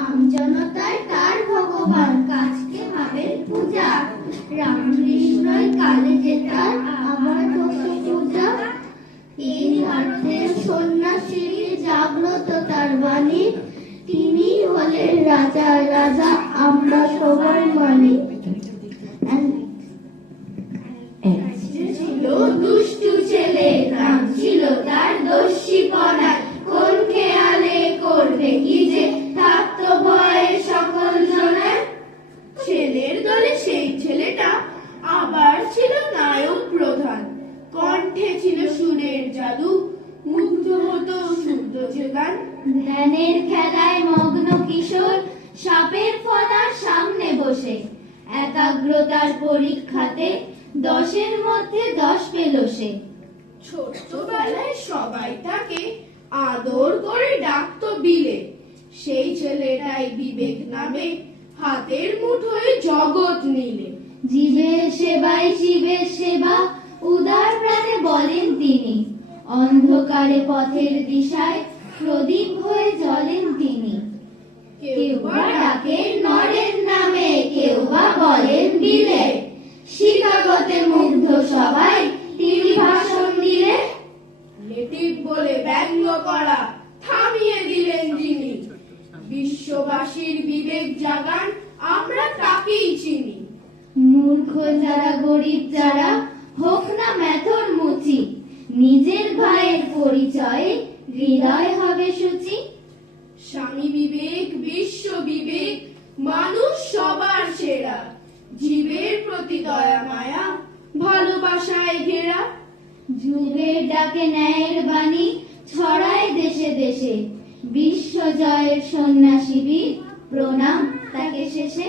আমজনতায় তার ভগবান কাজকে ভাবেন পূজা, রামকৃষ্ণই কালে যে তার আবার করত পূজা। এই অর্থের সন্ন্যাসী জাগ্রত তার বাণী, তিনি হলেন রাজা রাজা, আমরা সবাই মানি। ছিল দুষ্টু ছেলে, নাম ছিল তার দস্যিপনা, কোন খেয়ালে করবে কি যে থাকতো ভয়ে সকল জনের। ছেলের দলে সেই ছেলেটা আবার ছিল নায়ক প্রধান, কণ্ঠে ছিল সুরের জাদু, মুগ্ধ হতো শুদ্ধ যে গান। ধ্যানের খেলায় মগ্ন কিশোর, সাপের ফলার সামনে বসে, একাগ্রতার পরীক্ষাতে 10-এর মধ্যে 10 পেল সে। ছোট্টবেলায় সবাই তাকে আদর করে ডাকতো বিলে, সেই ছেলেটাই বিবেক নামে হাতের মুঠোয় জগৎ নিলে। জীবের সেবাই শিবের সেবা, উদার প্রাণে বলেন তিনি, অন্ধকারে পথের দিশায় প্রদীপ হয়ে জ্বলেন তিনি। কেউ বা ডাকেন নরেন নামে, কেউ বা বলেন বিলে, শিকাগোতে মুগ্ধ সবাই তিনি ভাষণ দিলে। নেটিভ বলে ব্যঙ্গ করা থামিয়ে দিলেন যিনি, বিশ্ববাসীর বিবেক জাগান আমরা তাকেই চিনি। মূর্খ যারা গরিব যারা, হোক না মেথর মুচি, নিজের ভাইয়ের পরিচয়ে হৃদয় হবে সূচি। স্বামী বিবেক বিশ্ব বিবেক, মানুষ সবার সেরা, জীবের প্রতি দয়া মায়া ভালোবাসায় ঘেরা। যুগের ডাকে ন্যায়ের বাণী ছড়ায় দেশে দেশে, বিশ্ব জয়ের সন্ন্যাসী বীর, প্রণাম তাকে শেষে।